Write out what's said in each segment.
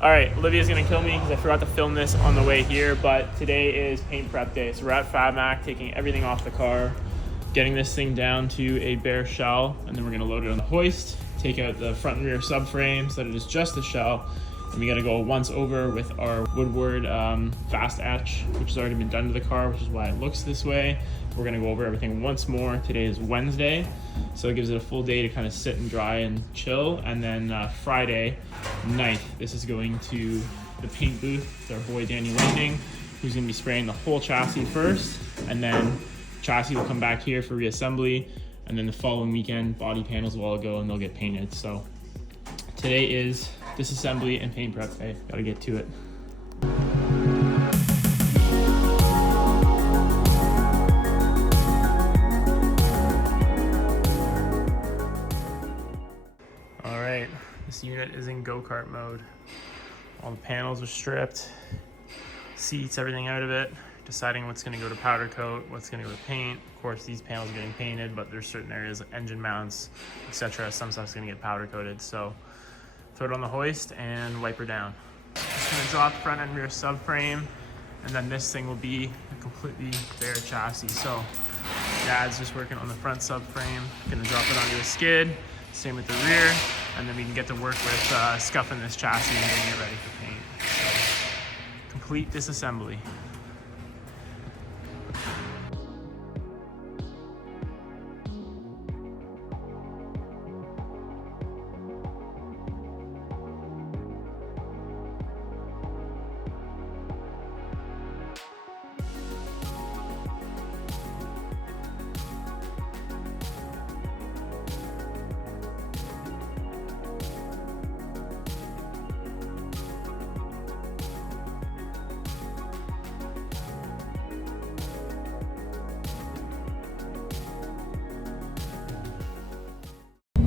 All right, Olivia's gonna kill me because I forgot to film this on the way here, but today is paint prep day. So we're at FabMac, taking everything off the car, getting this thing down to a bare shell, and then we're gonna load it on the hoist, take out the front and rear subframe so that it is just the shell, and we gotta go once over with our Woodward fast etch, which has already been done to the car, which is why it looks this way. We're gonna go over everything once more. Today is Wednesday, so it gives it a full day to kind of sit and dry and chill. And then Friday night, this is going to the paint booth with our boy Danny Lightning, who's gonna be spraying the whole chassis first, and then chassis will come back here for reassembly, and then the following weekend, body panels will all go and they'll get painted. So today is disassembly and paint prep day. Gotta get to it. This unit is in go-kart mode. All the panels are stripped, seats, everything out of it, deciding what's gonna go to powder coat, what's gonna go to paint. Of course, these panels are getting painted, but there's certain areas, engine mounts, etc. Some stuff's gonna get powder coated. So throw it on the hoist and wipe her down. Just gonna drop front and rear subframe, and then this thing will be a completely bare chassis. So Dad's just working on the front subframe, gonna drop it onto a skid, same with the rear, and then we can get to work with scuffing this chassis and getting it ready for paint. So, complete disassembly.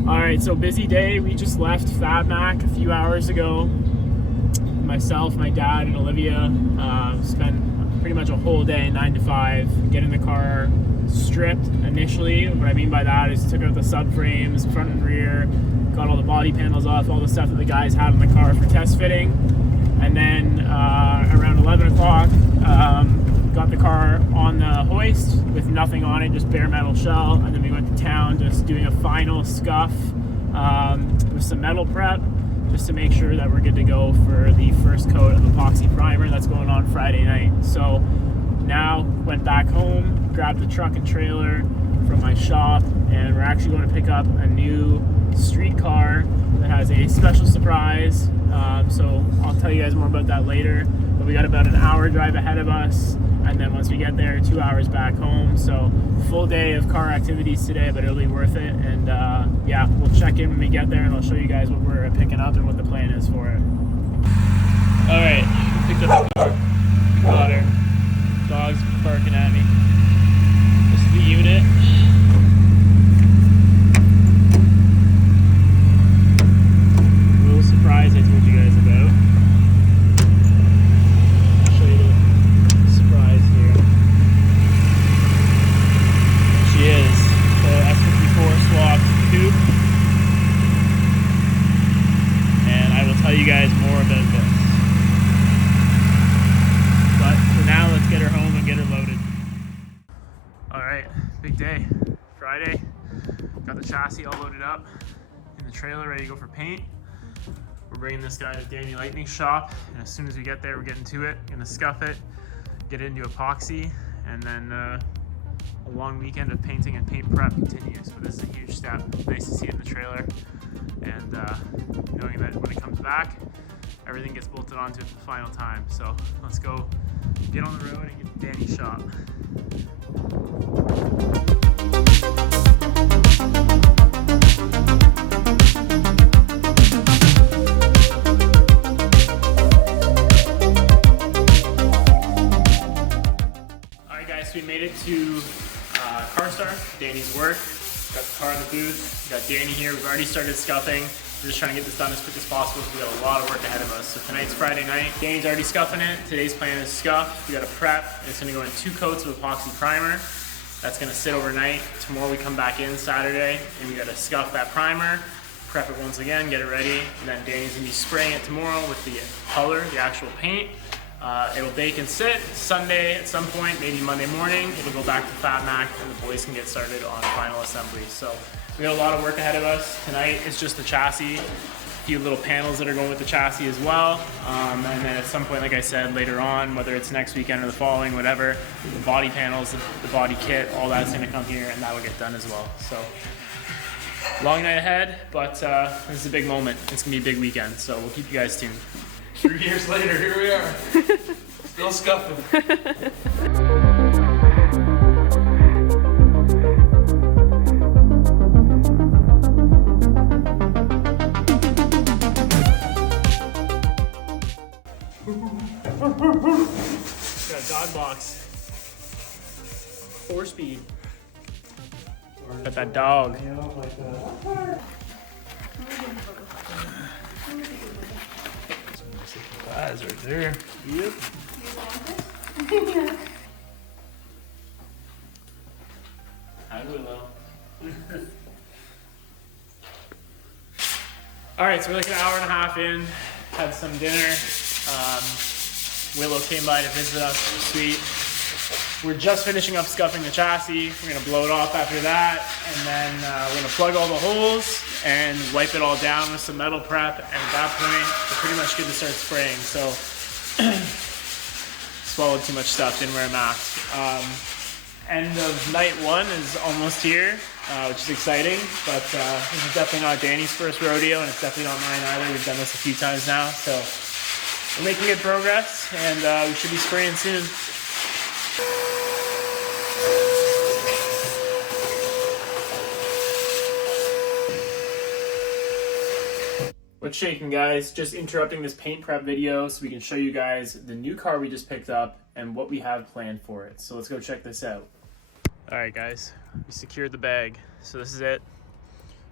All right, so busy day. We just left FabMac a few hours ago. Myself, my dad, and Olivia spent pretty much a whole day, 9 to 5, getting the car stripped initially. What I mean by that is took out the subframes, front and rear, got all the body panels off, all the stuff that the guys had in the car for test fitting. And then around 11 o'clock, got the car on the hoist with nothing on it, just bare metal shell, and then we went to town just doing a final scuff with some metal prep just to make sure that we're good to go for the first coat of epoxy primer that's going on Friday night. So now went back home, grabbed the truck and trailer from my shop, and we're actually going to pick up a new street car that has a special surprise. So I'll tell you guys more about that later, but we got about an hour drive ahead of us, and then once we get there, 2 hours back home. So full day of car activities today, but it'll be worth it. And yeah, we'll check in when we get there, and I'll show you guys what we're picking up and what the plan is for it. All right, picked up the car. Got her. Dog's barking at me. This is the unit. A little surprise I told you guys about. I'll show you the surprise here. She is the S54 swap coupe, and I will tell you guys more about this. But for now, let's get her home and get her loaded. All right, big day. Friday, got the chassis all loaded up in the trailer, ready to go for paint. We're bringing this guy to Danny Lightning's shop, and as soon as we get there, we're getting to it. Gonna scuff it, get it into epoxy, and then a long weekend of painting and paint prep continues. But this is a huge step. Nice to see it in the trailer, and knowing that when it comes back, everything gets bolted onto it for the final time. So let's go get on the road and get to Danny's shop. Alright guys, so we made it to CarStar, Danny's work. Got the car in the booth, we got Danny here. We've already started scuffing. We're just trying to get this done as quick as possible because we got a lot of work ahead of us. So tonight's Friday night. Danny's already scuffing it. Today's plan is scuff. We got a prep. It's gonna go in 2 coats of epoxy primer. That's gonna sit overnight. Tomorrow we come back in Saturday and we gotta scuff that primer, prep it once again, get it ready, and then Danny's gonna be spraying it tomorrow with the color, the actual paint. It'll bake and sit. Sunday at some point, maybe Monday morning, it'll go back to Fat Mac and the boys can get started on final assembly. So we got a lot of work ahead of us. Tonight it's just the chassis, a few little panels that are going with the chassis as well. And then at some point, like I said, later on, whether it's next weekend or the following, whatever, the body panels, the body kit, all that's gonna come here and that'll get done as well. So long night ahead, but this is a big moment. It's gonna be a big weekend, so we'll keep you guys tuned. 3 years later, here we are. Still scuffing. Got a dog box. 4-speed. Got that dog. Eyes right there. Yep. Hi, Willow. All right, so we're like an hour and a half in. Had some dinner. Willow came by to visit us. Sweet. We're just finishing up scuffing the chassis. We're gonna blow it off after that, and then we're gonna plug all the holes and wipe it all down with some metal prep. And at that point, we're pretty much good to start spraying. So, swallowed too much stuff, didn't wear a mask. End of night one is almost here, which is exciting. But this is definitely not Danny's first rodeo, and it's definitely not mine either. We've done this a few times now, so we're making good progress, and we should be spraying soon. What's shaking, guys? Just interrupting this paint prep video so we can show you guys the new car we just picked up and what we have planned for it. So let's go check this out. All right, guys, we secured the bag. So this is it.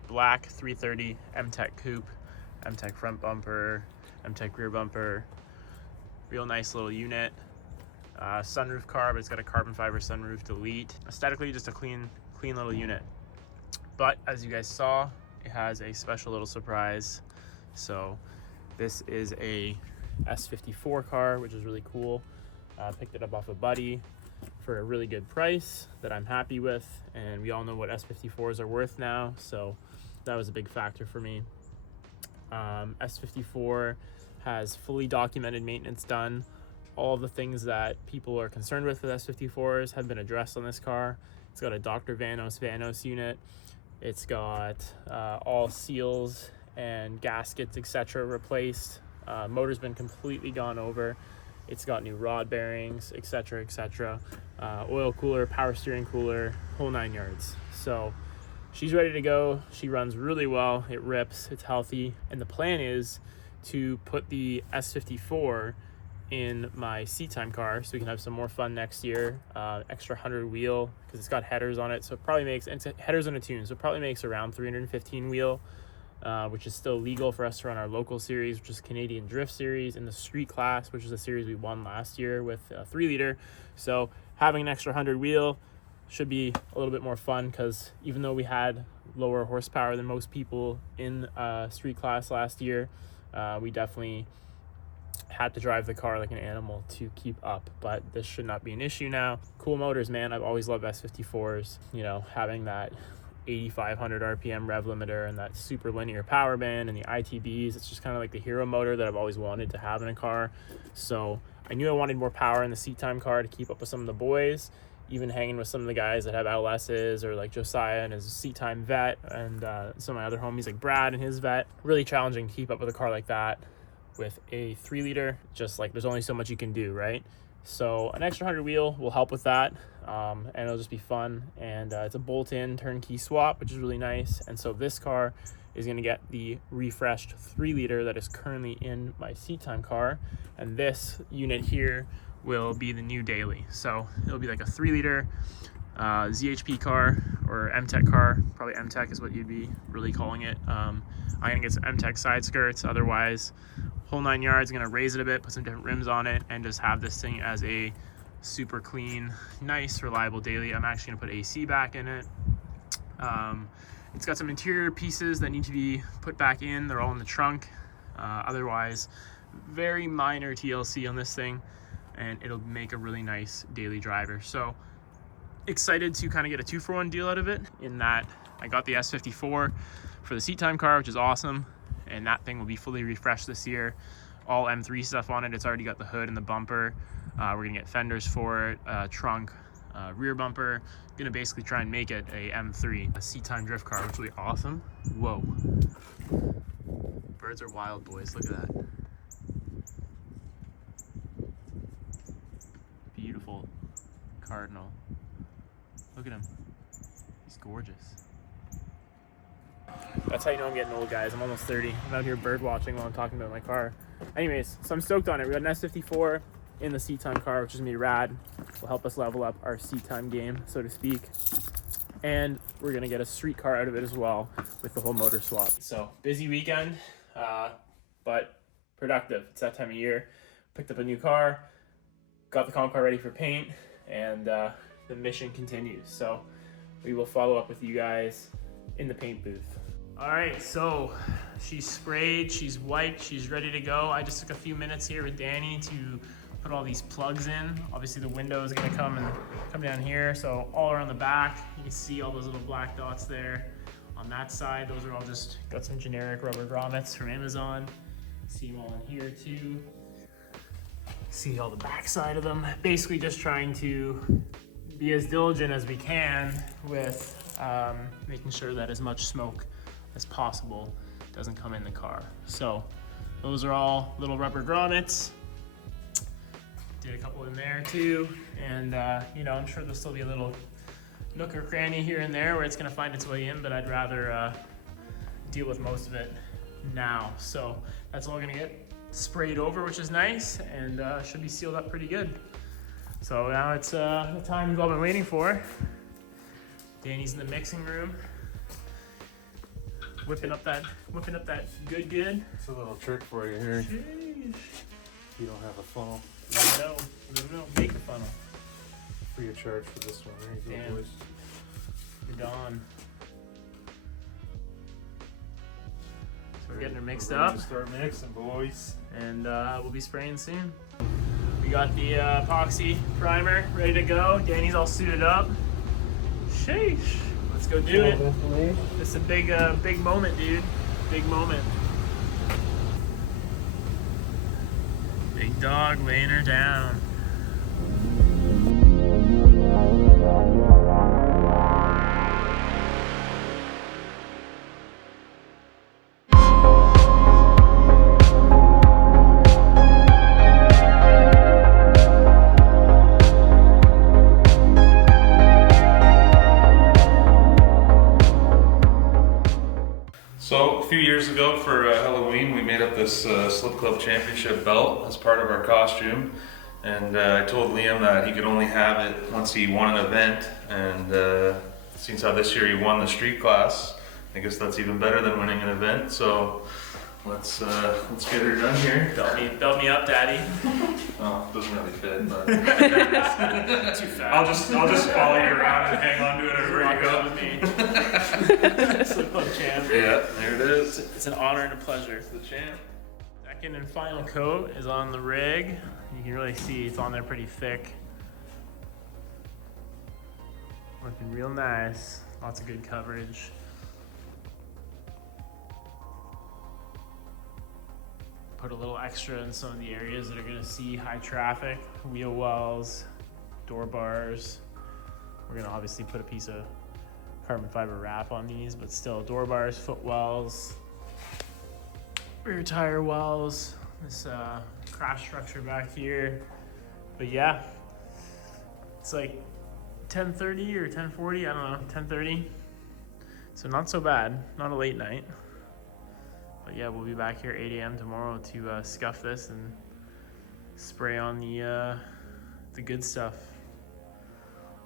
Black 330 M-Tech coupe, M-Tech front bumper, M-Tech rear bumper. Real nice little unit. Sunroof car, but it's got a carbon fiber sunroof delete. Aesthetically, just a clean little unit. But as you guys saw, it has a special little surprise. So this is a S54 car, which is really cool. Picked it up off a buddy for a really good price that I'm happy with. And we all know what S54s are worth now. So that was a big factor for me. S54 has fully documented maintenance done. All of the things that people are concerned with S54s have been addressed on this car. It's got a Dr. Vanos unit. It's got all seals and gaskets, etc. replaced. Motor's been completely gone over. It's got new rod bearings, etc., etc. Oil cooler, power steering cooler, whole 9 yards. So she's ready to go. She runs really well. It rips. It's healthy. And the plan is to put the S54 in my seat time car so we can have some more fun next year. Extra 100 wheel because it's got headers on it, so it probably makes, and it's headers on a tune, so it probably makes around 315 wheel, which is still legal for us to run our local series, which is Canadian Drift Series, in the street class, which is a series we won last year with a 3-liter. So having an extra 100 wheel should be a little bit more fun because even though we had lower horsepower than most people in street class last year, we definitely had to drive the car like an animal to keep up, but this should not be an issue now. Cool motors, man. I've always loved S54s, you know, having that 8,500 RPM rev limiter and that super linear power band and the ITBs. It's just kind of like the hero motor that I've always wanted to have in a car. So I knew I wanted more power in the seat time car to keep up with some of the boys, even hanging with some of the guys that have LSs, or like Josiah and his seat time vet, and some of my other homies like Brad and his vet. Really challenging to keep up with a car like that with a 3-liter. Just like there's only so much you can do, right? So an extra 100 wheel will help with that, and it'll just be fun. And it's a bolt-in turnkey swap, which is really nice. And so this car is going to get the refreshed 3-liter that is currently in my seat time car, and this unit here will be the new daily. So it'll be like a 3-liter ZHP car or M-Tech car. Probably M-Tech is what you'd be really calling it. I'm gonna get some M-Tech side skirts, otherwise whole 9 yards. I'm gonna raise it a bit, put some different rims on it, and just have this thing as a super clean, nice, reliable daily. I'm actually gonna put AC back in it. It's got some interior pieces that need to be put back in. They're all in the trunk. Otherwise, very minor TLC on this thing, and it'll make a really nice daily driver. So excited to kind of get a 2-for-1 deal out of it, in that I got the S54 for the seat time car, which is awesome, and that thing will be fully refreshed this year. All M3 stuff on it. It's already got the hood and the bumper. We're gonna get fenders for it, trunk, rear bumper. Gonna basically try and make it a M3, a seat time drift car, which will be awesome. Whoa. Birds are wild, boys. Look at that. Beautiful cardinal. Look at him. He's gorgeous. That's how you know I'm getting old, guys. I'm almost 30. I'm out here bird watching while I'm talking about my car. Anyways, so I'm stoked on it. We got an S54 in the seat time car, which is gonna be rad. Will help us level up our seat time game, so to speak. And we're gonna get a street car out of it as well with the whole motor swap. So busy weekend, but productive. It's that time of year. Picked up a new car, got the comp car ready for paint, and the mission continues. So we will follow up with you guys in the paint booth. All right, so she's sprayed, she's wiped, she's ready to go. I just took a few minutes here with Danny to put all these plugs in. Obviously the window is gonna come down here. So all around the back, you can see all those little black dots there. On that side, those are all just, got some generic rubber grommets from Amazon. See them all in here too. See all the back side of them. Basically just trying to be as diligent as we can with making sure that as much smoke as possible doesn't come in the car. So those are all little rubber grommets. Did a couple in there too. And you know, I'm sure there'll still be a little nook or cranny here and there where it's gonna find its way in, but I'd rather deal with most of it now. So that's all gonna get sprayed over, which is nice, and should be sealed up pretty good. So now it's the time we've all been waiting for. Danny's in the mixing room, whipping up that good. It's a little trick for you here. Sheesh. You don't have a funnel. Let me know. Make the funnel. Free of charge for this one. There you Damn. go, boys. Good on. So we're getting her mixed We're ready up, to start mixing, boys. and we'll be spraying soon. We got the epoxy primer ready to go. Danny's all suited up. Sheesh. Let's go do it. It's a big moment, dude. Big moment. Big dog laying her down. So a few years ago for Halloween, we made up this SlipClub championship belt as part of our costume, and I told Liam that he could only have it once he won an event. And since how this year he won the street class, I guess that's even better than winning an event. So let's get her done here. Belt me up, Daddy. Oh, it doesn't really fit, but Too fat. I'll just follow you around and hang on to it everywhere you go. With me. SlipClub champ. Yeah, there it is. It's an honor and a pleasure. It's the champ. Second and final coat is on the rig. You can really see it's on there pretty thick. Looking real nice. Lots of good coverage. Put a little extra in some of the areas that are going to see high traffic. Wheel wells, door bars. We're going to obviously put a piece of carbon fiber wrap on these, but still door bars, foot wells, rear tire wells, this crash structure back here. But yeah, it's like 10:30 or 10:40, I don't know, 10:30. So not so bad, not a late night. But yeah, we'll be back here 8 a.m. tomorrow to scuff this and spray on the good stuff.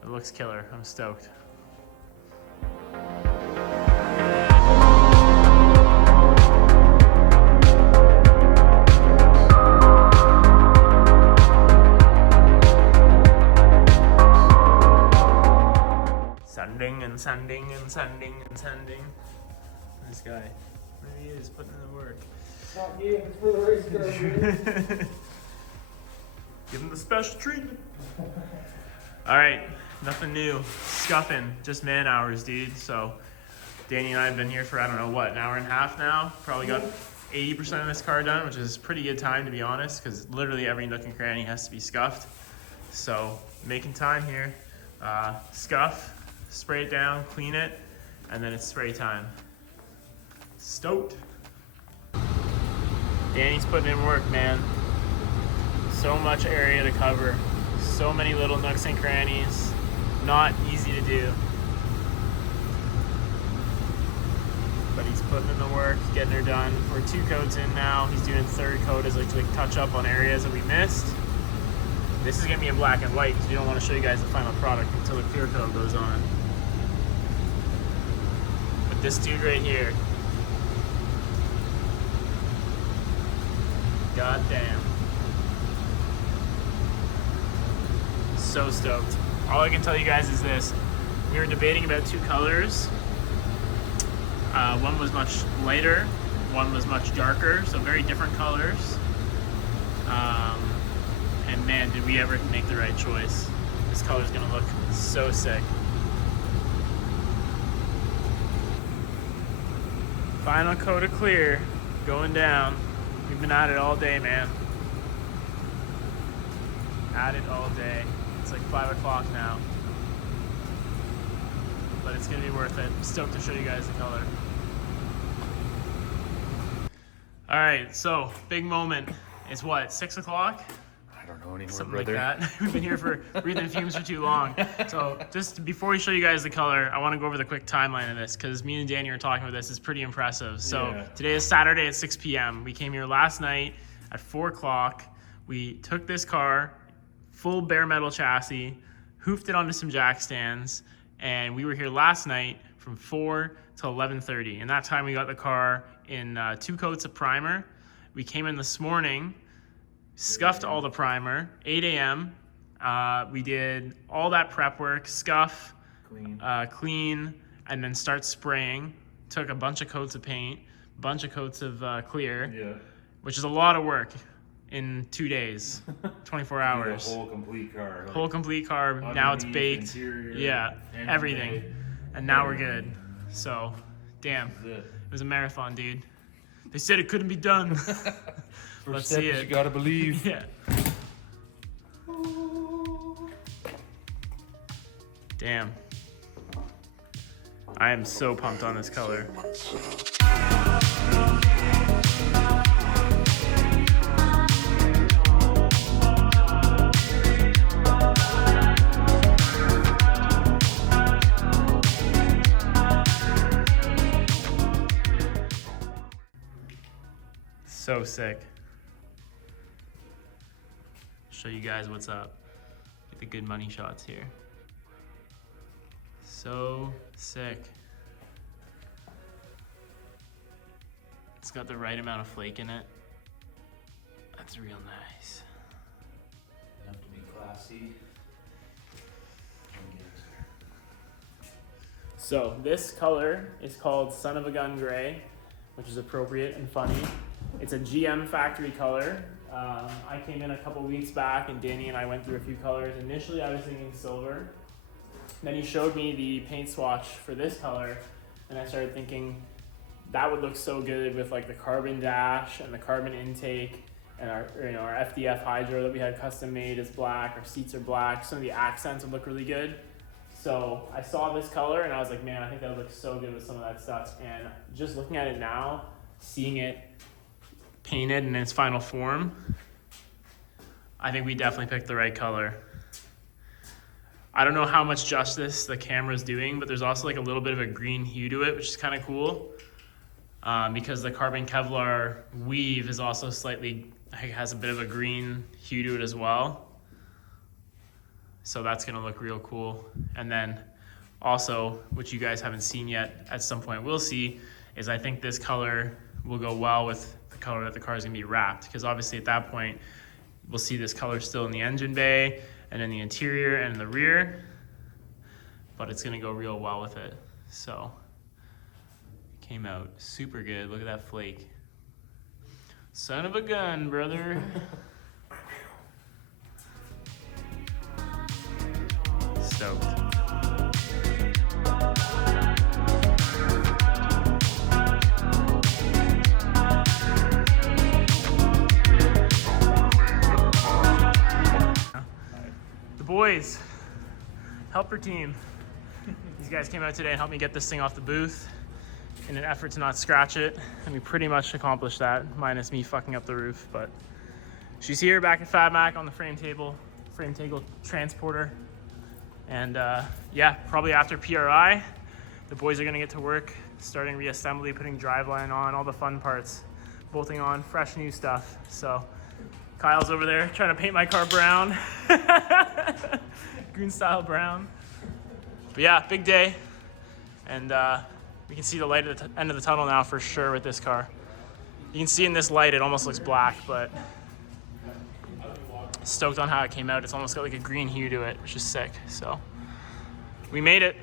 It looks killer. I'm stoked. Sanding and sending and sending and sending. This guy, there he is, putting in the work. Not me, it's for the race car, dude. Give him the special treatment. All right, nothing new. Scuffing, just man hours, dude. So Danny and I have been here for, I don't know what, an hour and a half now. Probably got 80% of this car done, which is pretty good time to be honest, because literally every nook and cranny has to be scuffed. So making time here. Scuff, spray it down, clean it, and then it's spray time. Stoked. Danny's putting in work, man. So much area to cover. So many little nooks and crannies. Not easy to do. But he's putting in the work, getting her done. We're 2 coats in now. He's doing 3rd coat as like to touch up on areas that we missed. This is gonna be in black and white because we don't want to show you guys the final product until the clear coat goes on. But this dude right here, god damn. So stoked. All I can tell you guys is this. We were debating about 2 colors. One was much lighter, one was much darker, so very different colors. And man, did we ever make the right choice. This color's gonna look so sick. Final coat of clear, going down. We've been at it all day, man. At it all day. It's like 5 o'clock now. But it's gonna be worth it. I'm stoked to show you guys the color. All right, so big moment. It's what, 6 o'clock? I don't know anymore, Something brother. like that. We've been here for breathing fumes for too long. So just before we show you guys the color, I want to go over the quick timeline of this because me and Danny were talking about this. It's pretty impressive. So Yeah. Today is Saturday at 6 p.m. We came here last night at 4 o'clock. We took this car, full bare metal chassis, hoofed it onto some jack stands, and we were here last night from 4 to 11:30. And that time we got the car in 2 coats of primer. We came in this morning, scuffed all the primer, 8 a.m. We did all that prep work, scuff, clean, and then start spraying. Took a bunch of coats of paint, a bunch of coats of clear, which is a lot of work in 2 days, 24 hours. The whole complete car. Whole complete car, now it's baked. Interior, Yeah, everything. And now we're good. So, damn, it was a marathon, dude. They said it couldn't be done. Let's see it. You gotta believe. Yeah. Damn. I am so pumped on this color. So sick. Show you guys what's up. Get the good money shots here. So sick. It's got the right amount of flake in it. That's real nice. Enough to be classy. So this color is called Son of a Gun Gray, which is appropriate and funny. It's a GM factory color. I came in a couple weeks back and Danny and I went through a few colors. Initially I was thinking silver. Then he showed me the paint swatch for this color and I started thinking that would look so good with like the carbon dash and the carbon intake and our FDF hydro that we had custom made is black. Our seats are black. Some of the accents would look really good. So I saw this color and I was like, man, I think that would look so good with some of that stuff. And just looking at it now, seeing it painted in its final form, I think we definitely picked the right color. I don't know how much justice the camera's doing, but there's also like a little bit of a green hue to it, which is kind of cool. Because the carbon Kevlar weave is also slightly, has a bit of a green hue to it as well. So that's gonna look real cool. And then also, which you guys haven't seen yet, at some point we'll see, is I think this color will go well with the color that the car is gonna be wrapped. Because obviously at that point, we'll see this color still in the engine bay and in the interior and in the rear. but it's gonna go real well with it. So, came out super good. Look at that flake. Son of a gun, brother. Stoked. The boys, helper team. These guys came out today and helped me get this thing off the booth in an effort to not scratch it, and we pretty much accomplished that, minus me fucking up the roof. But she's here back at Fat Mac on the frame table transporter. And yeah, probably after PRI, the boys are gonna get to work, starting reassembly, putting driveline on, all the fun parts, bolting on fresh new stuff. So Kyle's over there trying to paint my car brown. Goon style brown. But yeah, big day. And we can see the light at the end of the tunnel now for sure with this car. You can see in this light, it almost looks black, but stoked on how it came out. It's almost got like a green hue to it, which is sick. So we made it.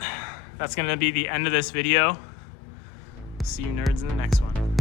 That's gonna be the end of this video. See you nerds in the next one.